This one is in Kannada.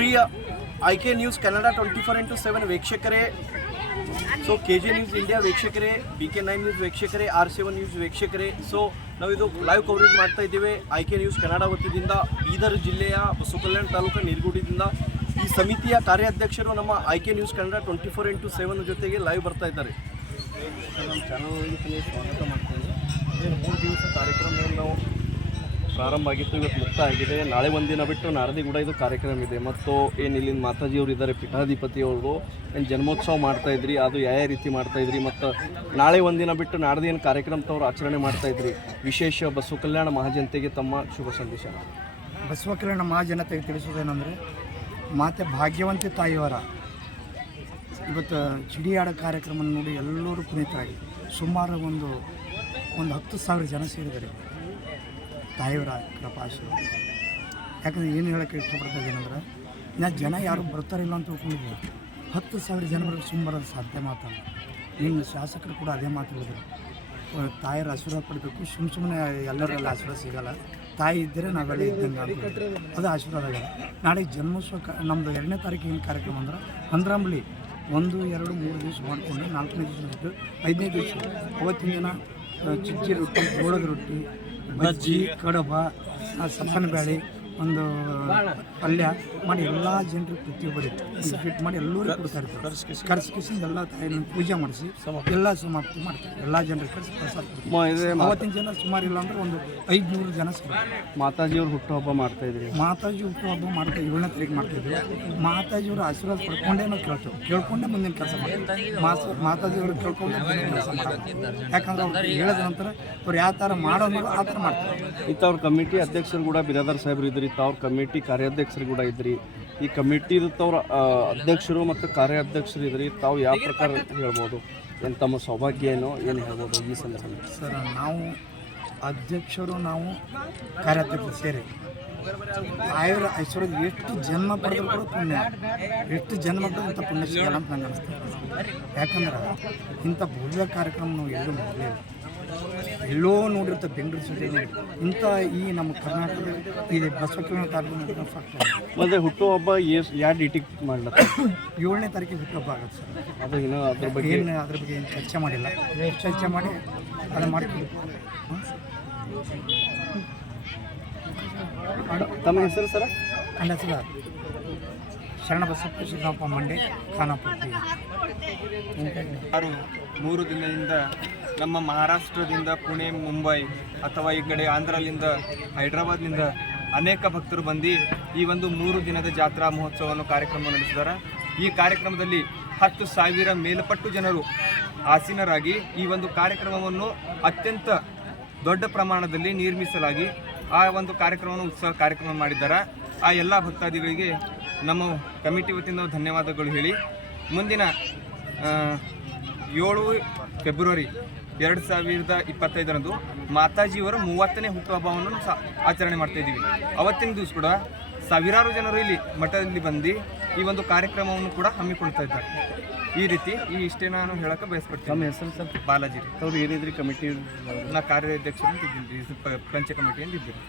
Priya I K news Kannada twenty four into seven ವೀಕ್ಷಕರೇ. So K J news India ವೀಕ್ಷಕರೇ ಬಿ ಕೆ ನೈನ್ ನ್ಯೂಸ್ ವೀಕ್ಷಕರೇ ಆರ್ ಸೆವೆನ್ ನ್ಯೂಸ್ ವೀಕ್ಷಕರೇ. ಸೊ ನಾವಿದು ಲೈವ್ ಕವರೇಜ್ ಮಾಡ್ತಾ ಇದ್ದೇವೆ ಐ ಕೆ ನ್ಯೂಸ್ ಕನ್ನಡ ವತಿಯಿಂದ ಬೀದರ್ ಜಿಲ್ಲೆಯ ಬಸವಕಲ್ಯಾಣ ತಾಲೂಕು ನೀರ್ಗುಡಿದಿಂದ ಈ ಸಮಿತಿಯ ಕಾರ್ಯಾಧ್ಯಕ್ಷರು ನಮ್ಮ I K news Kannada twenty four into seven ಜೊತೆಗೆ ಲೈವ್ ಬರ್ತಾ ಇದ್ದಾರೆ. ನಮ್ಮ ಚಾನಲ್ ಸ್ವಾಗತ ಮಾಡ್ತೇವೆ. ಮೂರು ದಿವಸ ಕಾರ್ಯಕ್ರಮವನ್ನು ನಾವು ಪ್ರಾರಂಭ ಆಗಿತ್ತು, ಇವತ್ತು ಮುಕ್ತ ಆಗಿದೆ. ನಾಳೆ ಒಂದಿನ ಬಿಟ್ಟು ನಾರದಿ ಕೂಡ ಇದು ಕಾರ್ಯಕ್ರಮ ಇದೆ. ಮತ್ತು ಏನು ಇಲ್ಲಿನ ಮಾತಾಜಿಯವರು ಇದ್ದಾರೆ ಪೀಠಾಧಿಪತಿ ಅವ್ರದ್ದು ಏನು ಜನ್ಮೋತ್ಸವ ಮಾಡ್ತಾ ಇದ್ರಿ, ಅದು ಯಾವ ರೀತಿ ಮಾಡ್ತಾ ಇದ್ರಿ, ಮತ್ತು ನಾಳೆ ಒಂದಿನ ಬಿಟ್ಟು ನಾಡ್ದು ಏನು ಕಾರ್ಯಕ್ರಮ ತವರು ಆಚರಣೆ ಮಾಡ್ತಾ ಇದ್ರಿ, ವಿಶೇಷ ಬಸವ ಕಲ್ಯಾಣ ಮಹಾಜನತೆಗೆ ತಮ್ಮ ಶುಭ ಸಂದೇಶ. ಬಸವ ಕಲ್ಯಾಣ ಮಹಾಜನತೆಗೆ ತಿಳಿಸೋದೇನೆಂದರೆ ಮಾತೆ ಭಾಗ್ಯವಂತಿ ತಾಯಿಯವರ ಇವತ್ತು ಚಿಡಿಯಾಡ ಕಾರ್ಯಕ್ರಮ ನೋಡಿ ಎಲ್ಲರೂ ಪುನೀತರಾಗಿ ಸುಮಾರು ಒಂದು ಒಂದು ಹತ್ತು ಸಾವಿರ ಜನ ಸೇರಿದ್ದಾರೆ. ತಾಯಿಯವರ ಕೃಪಾಶೀರ್ವಾದ ಯಾಕಂದರೆ ಏನು ಹೇಳೋಕ್ಕೆ ಇಷ್ಟಪಡ್ತಾ ಇದ್ದೀನಂದ್ರೆ ನಾ ಜನ ಯಾರು ಬರ್ತಾರಿಲ್ಲ ಅಂತ ತಿಳ್ಕೊಂಡಿದ್ದೆ ಹತ್ತು ಸಾವಿರ ಜನ ಬರೋದು ಸಾಧ್ಯ ಮಾತಲ್ಲ ನಿನ್ನ ಶಾಸಕರು ಕೂಡ ಅದೇ ಮಾತು ತಾಯಿಯರ ಆಶೀರ್ವಾದ ಪಡಬೇಕು. ಸುಮ್ಮ ಸುಮ್ಮನೆ ಎಲ್ಲರಲ್ಲಿ ಆಶೀರ್ವಾದ ಸಿಗಲ್ಲ. ತಾಯಿ ಇದ್ದರೆ ನಾವೆಲ್ಲ ಇದ್ದಂಗೆ ಅದು ಆಶೀರ್ವಾದ ಆಗ್ಯದ ನಾಳೆ ಜನ್ಮೋತ್ಸವ ಕ ನಮ್ಮದು ಎರಡನೇ ತಾರೀಕಿನ ಕಾರ್ಯಕ್ರಮ ಅಂದ್ರೆ ಅಂದ್ರಂಬಳಿ ಒಂದು, ಎರಡು, ಮೂರು ದಿವಸ ಮಾಡಿಕೊಂಡು ನಾಲ್ಕನೇ ದಿವಸ ಬಿಟ್ಟು ಐದನೇ ದಿವಸ ಅವತ್ತಿನ ದಿನ ಚಿಚ್ಚಿ ರೊಟ್ಟಿ, ಜೋಳದ ರೊಟ್ಟಿ ಬಜ್ಜಿ ಕಡಬ ಆ, ಸಪ್ಪನ ಬೇಳೆ ಒಂದು ಪಲ್ಯ ಮಾಡಿ ಎಲ್ಲ ಜನರು ಪ್ರತಿಯೊಬ್ಬರಿಗೆ ಒಂದು ಫಿಟ್ ಮಾಡಿ ಎಲ್ಲರೂ ಕೊಡ್ತಾ ಇರ್ತಾರೆ. ಕರ್ಸ್ಕಿಸಿ. ಎಲ್ಲ ತಾಯಿನ ಪೂಜೆ ಮಾಡಿಸಿ ಎಲ್ಲ ಸಮಾಪ್ತಿ ಮಾಡ್ತಾರೆ. ಎಲ್ಲ ಜನರಿಗೆ ಕರ್ಸಿ ಪ್ರಸಾದ ಅವತ್ತಿನ ಜನ ಸುಮಾರು ಇಲ್ಲ ಅಂದ್ರೆ ಒಂದು ಐದುನೂರು ಜನ ಮಾತಾಜಿ ಮಾತಾಜಿಯವ್ರು ಹುಟ್ಟುಹಬ್ಬ ಮಾಡ್ತಾ ಇದ್ರಿ. ಮಾತಾಜಿ ಹುಟ್ಟುಹಬ್ಬ ಮಾಡ್ತಾ ಏಳನೇ ತಾರೀಕು ಮಾಡ್ತಿದ್ವಿ ಮಾತಾಜಿಯವರು ಆಶೀರ್ವಾದ ಪಡ್ಕೊಂಡೇ ನಾವು ಕೇಳ್ತೇವೆ. ಕೇಳ್ಕೊಂಡೆ ಮುಂದಿನ ಕೆಲಸ ಮಾಡ್ತೀವಿ. ಮಾತಾಜಿಯವರು ಕೇಳ್ಕೊಂಡು ಮುಂದಿನ ಕೆಲಸ ಮಾಡ್ತಾರೆ ಯಾಕಂದ್ರೆ ಅವ್ರು ಹೇಳಿದ ನಂತರ ಅವ್ರು ಯಾವ ಥರ ಮಾಡೋದು ಆ ಥರ ಮಾಡ್ತಾರೆ. ಇಂಥವ್ರ ಕಮಿಟಿ ಅಧ್ಯಕ್ಷರು ಕೂಡ ಬಿರಾದರ್ ಸಾಹೇಬ್ರು ಇದ್ರಿ. ಅವ್ರ ಕಮಿಟಿ ಕಾರ್ಯಾಧ್ಯಕ್ಷರು ಕೂಡ ಇದ್ರಿ. ಈ ಕಮಿಟಿದು ತವ್ರ ಅಧ್ಯಕ್ಷರು ಮತ್ತು ಕಾರ್ಯಾಧ್ಯಕ್ಷರು ಇದ್ರಿ. ತಾವು ಯಾವ ಪ್ರಕಾರ ಹೇಳ್ಬೋದು? ಏನು ತಮ್ಮ ಸೌಭಾಗ್ಯ ಏನು ಏನು ಹೇಳ್ಬೋದು ಈ ಸಂದರ್ಭದಲ್ಲಿ? ಸರ್, ನಾವು ಅಧ್ಯಕ್ಷರು, ನಾವು ಕಾರ್ಯಾಧ್ಯಕ್ಷರು ಸೇರಿ ಆಯುರ ಐಶ್ವರ್ಯ ಎಷ್ಟು ಜನ್ಮ ಪಡೆದ್ರು ಕೂಡ ಪುಣ್ಯ. ಎಷ್ಟು ಜನ್ಮ ಪಡೆದ್ರು ಇಂಥ ಪುಣ್ಯ ಸಿಗಲ್ಲ ಅಂತ ನಂಗೆ ಅನಿಸ್ತದೆ ಯಾಕಂದ್ರೆ ಇಂಥ ಭವ್ಯ ಕಾರ್ಯಕ್ರಮ ನಾವು ಎಲ್ಲೂ ನೋಡಲಿಲ್ಲ ಎಲ್ಲೋ ನೋಡಿರ್ತಾರೆ ಬೆಂಗಳೂರು ಸಿಟಿ ಇಂಥ ಈ ನಮ್ಮ ಕರ್ನಾಟಕದ ಇದೆ ಬಸವಕಲ್ಯಾಣ ತಾಲೂಕಿನ ಮತ್ತೆ ಹುಟ್ಟುಹಬ್ಬ ಎಷ್ಟು ಯಾವ ಡೇಟಿಗೆ ಮಾಡ್ಲತ್ತ? ಏಳನೇ ತಾರೀಕಿಗೆ ಹುಟ್ಟುಹಬ್ಬ ಆಗುತ್ತೆ ಸರ್. ಅದು ಇನ್ನೂ ಅದ್ರ ಬಗ್ಗೆ ಏನು ಅದ್ರ ಬಗ್ಗೆ ಏನು ಚರ್ಚೆ ಮಾಡಿಲ್ಲ. ಚರ್ಚೆ ಮಾಡಿ ಅದನ್ನು ಮಾಡ್ತೀವಿ. ತಮ್ಮ ಹೆಸರು ಸರ್? ಅಲ್ಲ ಹೆಸರು ಶರಣಬಸಪ್ಪ ಸಿದ್ದಪ್ಪ ಮಂಡೆ, ಖಾನಾಪುರ. ಸುಮಾರು ಮೂರು ದಿನದಿಂದ ನಮ್ಮ ಮಹಾರಾಷ್ಟ್ರದಿಂದ ಪುಣೆ, ಮುಂಬೈ ಅಥವಾ ಈ ಕಡೆ ಆಂಧ್ರದಿಂದ, ಹೈದರಾಬಾದ್ನಿಂದ ಅನೇಕ ಭಕ್ತರು ಬಂದು ಈ ಒಂದು ಮೂರು ದಿನದ ಜಾತ್ರಾ ಮಹೋತ್ಸವವನ್ನು ಕಾರ್ಯಕ್ರಮ ನಡೆಸಿದ್ದಾರೆ. ಈ ಕಾರ್ಯಕ್ರಮದಲ್ಲಿ ಹತ್ತು ಸಾವಿರ ಮೇಲ್ಪಟ್ಟು ಜನರು ಆಸೀನರಾಗಿ ಈ ಒಂದು ಕಾರ್ಯಕ್ರಮವನ್ನು ಅತ್ಯಂತ ದೊಡ್ಡ ಪ್ರಮಾಣದಲ್ಲಿ ನಿರ್ಮಿಸಲಾಗಿ ಆ ಒಂದು ಕಾರ್ಯಕ್ರಮವನ್ನು ಉತ್ಸವ ಕಾರ್ಯಕ್ರಮ ಮಾಡಿದ್ದಾರೆ. ಆ ಎಲ್ಲ ಭಕ್ತಾದಿಗಳಿಗೆ ನಮ್ಮ ಕಮಿಟಿ ವತಿಯಿಂದ ಧನ್ಯವಾದಗಳು ಹೇಳಿ. ಮುಂದಿನ ಏಳು ಫೆಬ್ರವರಿ ಎರಡು ಸಾವಿರದ ಇಪ್ಪತ್ತೈದರಂದು ಮಾತಾಜಿಯವರ ಮೂವತ್ತನೇ ಹುಟ್ಟುಹಬ್ಬವನ್ನು ಸಹ ಆಚರಣೆ ಮಾಡ್ತಾ ಇದ್ದೀವಿ. ಅವತ್ತಿನ ದಿವಸ ಕೂಡ ಸಾವಿರಾರು ಜನರು ಇಲ್ಲಿ ಮಠದಲ್ಲಿ ಬಂದು ಈ ಒಂದು ಕಾರ್ಯಕ್ರಮವನ್ನು ಕೂಡ ಹಮ್ಮಿಕೊಳ್ತಾ ಇದ್ದಾರೆ. ಈ ರೀತಿ ಈ ಇಷ್ಟೇ ನಾನು ಹೇಳಕ್ಕೆ ಬಯಸ್ಪಡ್ತೀನಿ ನಮ್ಮ ಹೆಸರು ಸರ್? ಬಾಲಾಜಿ. ಅವರು ಏನಿದ್ರಿ ಕಮಿಟಿ? ನಾ ಕಾರ್ಯಾಧ್ಯಕ್ಷರು ಪಂಚ ಕಮಿಟಿಯಿಂದ ಇದ್ದೀನಿ.